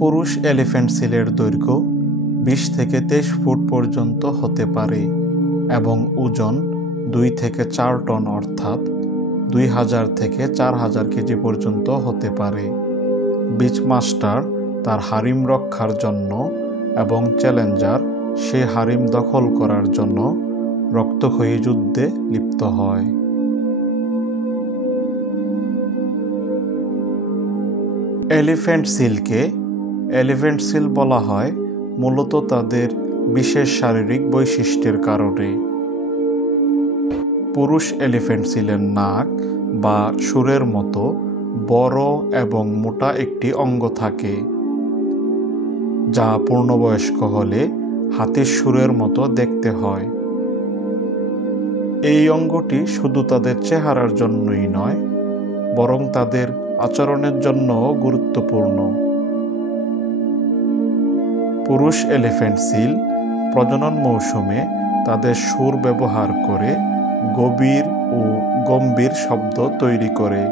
পুরুষ এলিফ্যান্ট সিলের দৈর্ঘ্য 20 থেকে 23 ফুট পর্যন্ত হতে পারে এবং ওজন 2 থেকে 4 টন অর্থাৎ 2000 থেকে 4000 কেজি পর্যন্ত হতে পারে। বিচ মাস্টার তার হারিম রক্ষার জন্য এবং চ্যালেঞ্জার সে হারিম দখল করার জন্য রক্তক্ষয়ী যুদ্ধে লিপ্ত হয়। এলিফ্যান্ট সিলকে এলিফ্যান্ট সিল বলা হয় মূলত তাদের বিশেষ শারীরিক বৈশিষ্ট্যের কারণে। পুরুষ এলিফ্যান্ট সিলের নাক বা শুঁড়ের মতো বড় এবং মোটা একটি অঙ্গ থাকে, যা পূর্ণবয়স্ক হলে হাতির শুঁড়ের মতো দেখতে হয়। এই অঙ্গটি শুধু তাদের চেহারার জন্যই নয়, বরং তাদের আচরণের জন্যও গুরুত্বপূর্ণ। পুরুষ এলিফ্যান্ট সিল প্রজনন মৌসুমে তাদের সুর ব্যবহার করে গভীর ও গম্ভীর শব্দ তৈরি করে।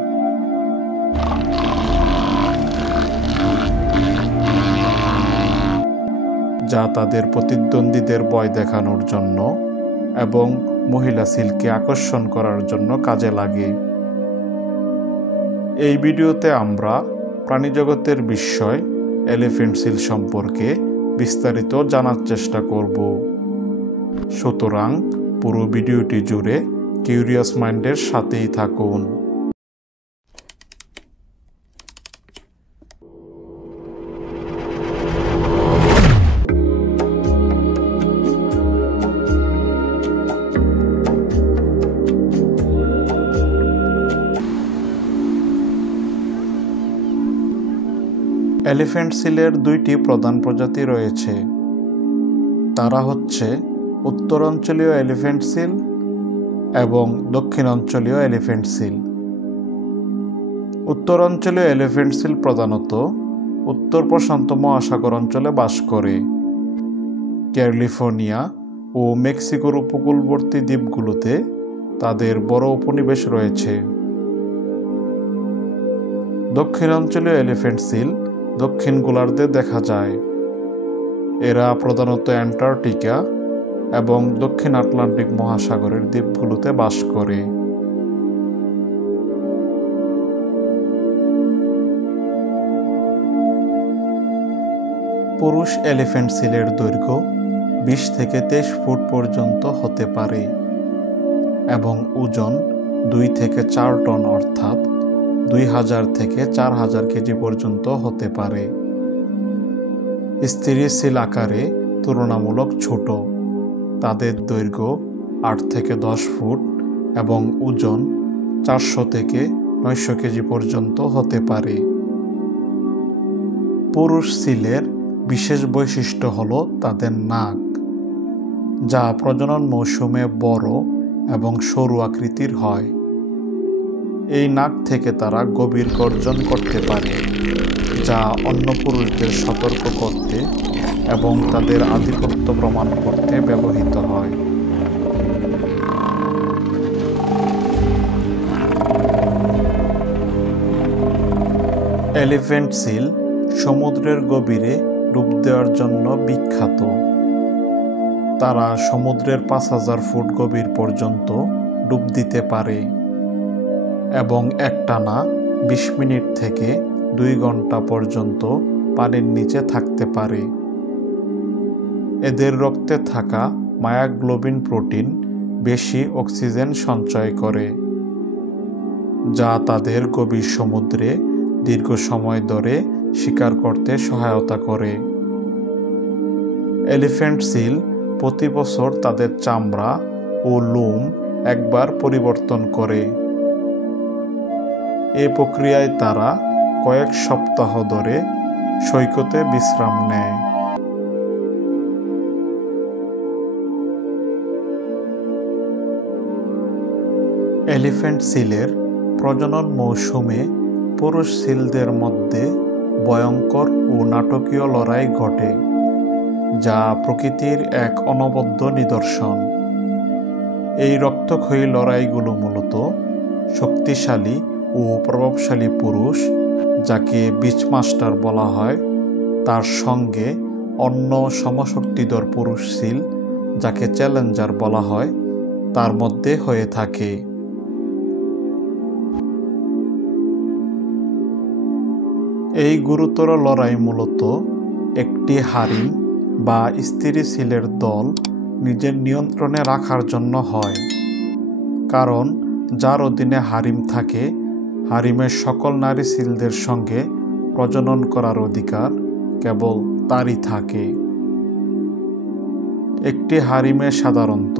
যা তাদের প্রতিদ্বন্দ্বীদের ভয় দেখানোর জন্য এবং মহিলা সিলকে আকর্ষণ করার জন্য কাজে লাগে। এই ভিডিওতে আমরা প্রাণীজগতের বিস্ময় এলিফ্যান্ট সিল সম্পর্কে বিস্তারিত জানার চেষ্টা করব। সুতরাং পুরো ভিডিওটি জুড়ে কিউরিয়াস মাইন্ডের সাথেই থাকুন। এলিফ্যান্ট সিলের দুইটি প্রধান প্রজাতি রয়েছে। তারা হচ্ছে উত্তরাঞ্চলীয় এলিফ্যান্ট সিল এবং দক্ষিণাঞ্চলীয় এলিফ্যান্ট সিল। উত্তরাঞ্চলীয় এলিফ্যান্ট সিল প্রধানত উত্তর প্রশান্ত মহাসাগর অঞ্চলে বাস করে। ক্যালিফোর্নিয়া ও মেক্সিকোর উপকূলবর্তী দ্বীপগুলোতে তাদের বড় উপনিবেশ রয়েছে। দক্ষিণাঞ্চলীয় এলিফ্যান্ট সিল দক্ষিণ গোলার্ধে দেখা যায়। এরা প্রধানত অ্যান্টার্কটিকা এবং দক্ষিণ আটলান্টিক মহাসাগরের দ্বীপগুলোতে বাস করে। পুরুষ এলিফ্যান্ট সিলের দৈর্ঘ্য 20 থেকে 23 ফুট পর্যন্ত হতে পারে এবং ওজন 2 থেকে 4 টন অর্থাৎ 2000 থেকে 4000 কেজি পর্যন্ত হতে পারে। স্ত্রী সিল আকারে তুলনামূলক ছোট। তাদের দৈর্ঘ্য 8 থেকে 10 ফুট এবং ওজন 400 থেকে 900 কেজি পর্যন্ত হতে পারে। পুরুষ সিলের বিশেষ বৈশিষ্ট্য হল তাদের নাক, যা প্রজনন মৌসুমে বড় এবং সরু আকৃতির হয়। এই নাক থেকে তারা গভীর গর্জন করতে পারে, যা অন্য পুরুষদের সতর্ক করতে এবং তাদের আধিপত্য প্রমাণ করতে ব্যবহৃত হয়। এলিফ্যান্ট সিল সমুদ্রের গভীরে ডুব দেওয়ার জন্য বিখ্যাত। তারা সমুদ্রের 5000 ফুট গভীর পর্যন্ত ডুব দিতে পারে এবং একটানা 20 মিনিট থেকে 2 ঘন্টা পর্যন্ত পানির নিচে থাকতে পারে। এদের রক্তে থাকা মায়োগ্লোবিন প্রোটিন বেশি অক্সিজেন সঞ্চয় করে, যা তাদের গভীর সমুদ্রে দীর্ঘ সময় ধরে শিকার করতে সহায়তা করে। এলিফ্যান্ট সিল প্রতি বছর তাদের চামড়া ও লোম একবার পরিবর্তন করে। এই প্রক্রিয়ায় তারা কয়েক সপ্তাহ ধরে সৈকতে বিশ্রাম নেয়। এলিফ্যান্ট সিলের প্রজনন মৌসুমে পুরুষ সিলদের মধ্যে ভয়ঙ্কর ও নাটকীয় লড়াই ঘটে, যা প্রকৃতির এক অনবদ্য নিদর্শন। এই রক্তক্ষয়ী লড়াইগুলো মূলত শক্তিশালী ও প্রভাবশালী পুরুষ, যাকে বিচ মাস্টার বলা হয়, তার সঙ্গে অন্য সমশক্তিধর পুরুষ সিল, যাকে চ্যালেঞ্জার বলা হয়, তার মধ্যে হয়ে থাকে। এই গুরুতর লড়াই মূলত একটি হারিম বা স্ত্রী সিলের দল নিজের নিয়ন্ত্রণে রাখার জন্য হয়, কারণ যার অধীনে হারিম থাকে, হারিমের সকল নারী সিলদের সঙ্গে প্রজনন করার অধিকার কেবল তারই থাকে। একটি হারিমে সাধারণত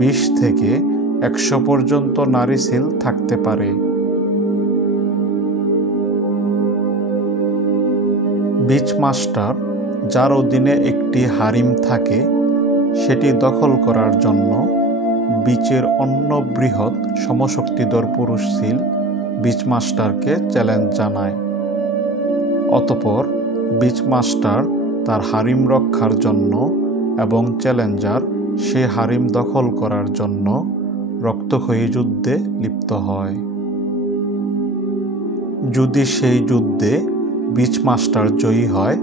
20 থেকে 100 পর্যন্ত নারী সিল থাকতে পারে। বিচ মাস্টার, যার অধীনে একটি হারিম থাকে, সেটি দখল করার জন্য বিচের অন্য বৃহৎ সমশক্তিধর পুরুষ সিল বিচ মাস্টারকে চ্যালেঞ্জ জানায়। অতঃপর বিচ মাস্টার তার হারিম রক্ষার জন্য এবং চ্যালেঞ্জার সে হারিম দখল করার জন্য রক্তক্ষয়ী যুদ্ধে লিপ্ত হয়। যদি সেই যুদ্ধে বিচ মাস্টার জয়ী হয়,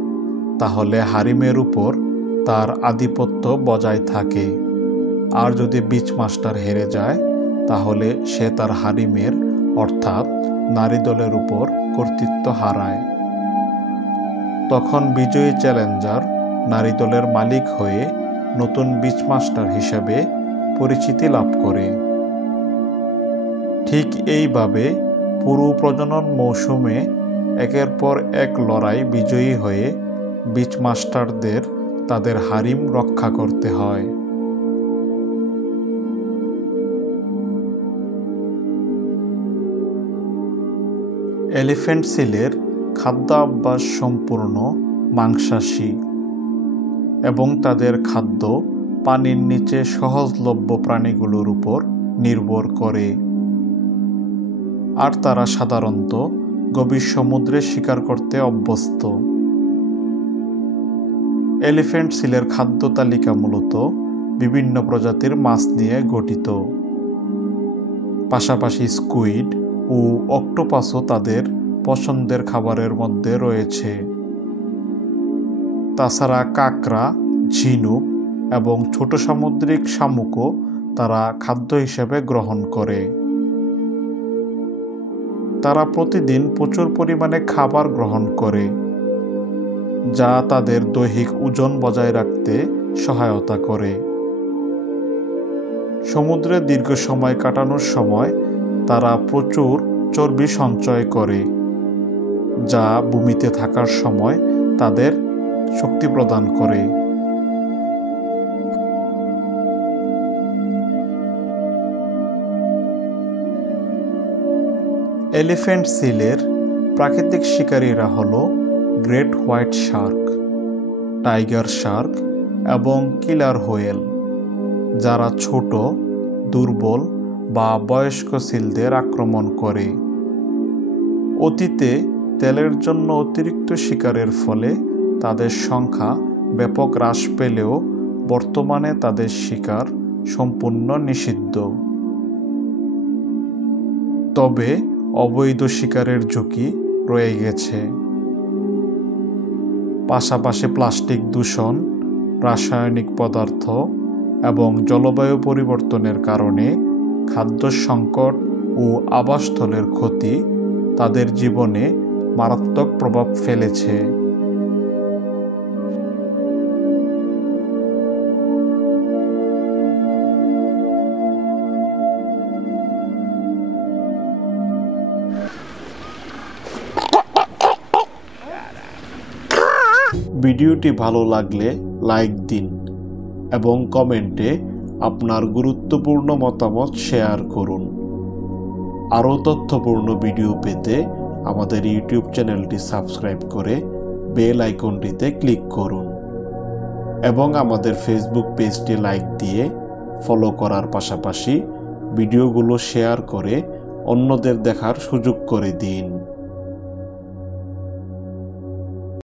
তাহলে হারিমের উপর তার আধিপত্য বজায় থাকে, আর যদি বিচ মাস্টার হেরে যায়, তাহলে সে তার হারিমের অর্থাৎ নারী দলের উপর কর্তৃত্ব হারায়। তখন বিজয়ী চ্যালেঞ্জার নারী দলের মালিক হয়ে নতুন বিচ মাস্টার হিসেবে পরিচিতি লাভ করে। ঠিক এইভাবে পুরো প্রজনন মৌসুমে একের পর এক লড়াই বিজয়ী হয়ে বিচ মাস্টারদের তাদের হারিম রক্ষা করতে হয়। এলিফ্যান্ট সিলের খাদ্যাভ্যাস সম্পূর্ণ মাংসাশী এবং তাদের খাদ্য পানির নিচে সহজলভ্য প্রাণীগুলোর উপর নির্ভর করে, আর তারা সাধারণত গভীর সমুদ্রে শিকার করতে অভ্যস্ত। এলিফ্যান্ট সিলের খাদ্য তালিকা মূলত বিভিন্ন প্রজাতির মাছ নিয়ে গঠিত। পাশাপাশি স্কুইড ও অক্টোপাসও তাদের পছন্দের খাবারের মধ্যে রয়েছে। তাছাড়া কাঁকড়া, ঝিনুক এবং ছোট সামুদ্রিক শামুকও তারা খাদ্য হিসেবে গ্রহণ করে। তারা প্রতিদিন প্রচুর পরিমাণে খাবার গ্রহণ করে, যা তাদের দৈহিক ওজন বজায় রাখতে সহায়তা করে। সমুদ্রে দীর্ঘ সময় কাটানোর সময় তারা প্রচুর চর্বি সঞ্চয় করে, যা ভূমিতে থাকার সময় তাদের শক্তি প্রদান করে। এলিফ্যান্ট সিলের প্রাকৃতিক শিকারীরা হল great white Shark, tiger Shark এবং কিলার হোয়েল, যারা ছোট, দুর্বল বা বয়স্ক সিলদের আক্রমণ করে। অতীতে তেলের জন্য অতিরিক্ত শিকারের ফলে তাদের সংখ্যা ব্যাপক হ্রাস পেলেও বর্তমানে তাদের শিকার সম্পূর্ণ নিষিদ্ধ। তবে অবৈধ শিকারের ঝুঁকি রয়ে গেছে। পাশাপাশি প্লাস্টিক দূষণ, রাসায়নিক পদার্থ এবং জলবায়ু পরিবর্তনের কারণে খাদ্য সংকট ও আবাসস্থলের ক্ষতি তাদের জীবনে মারাত্মক প্রভাব ফেলেছে। ভিডিওটি ভালো লাগলে লাইক দিন এবং কমেন্টে আপনার গুরুত্বপূর্ণ মতামত শেয়ার করুন। আরও তথ্যপূর্ণ ভিডিও পেতে আমাদের ইউটিউব চ্যানেলটি সাবস্ক্রাইব করে বেল আইকনটিতে ক্লিক করুন এবং আমাদের ফেসবুক পেজটি লাইক দিয়ে ফলো করার পাশাপাশি ভিডিওগুলো শেয়ার করে অন্যদের দেখার সুযোগ করে দিন।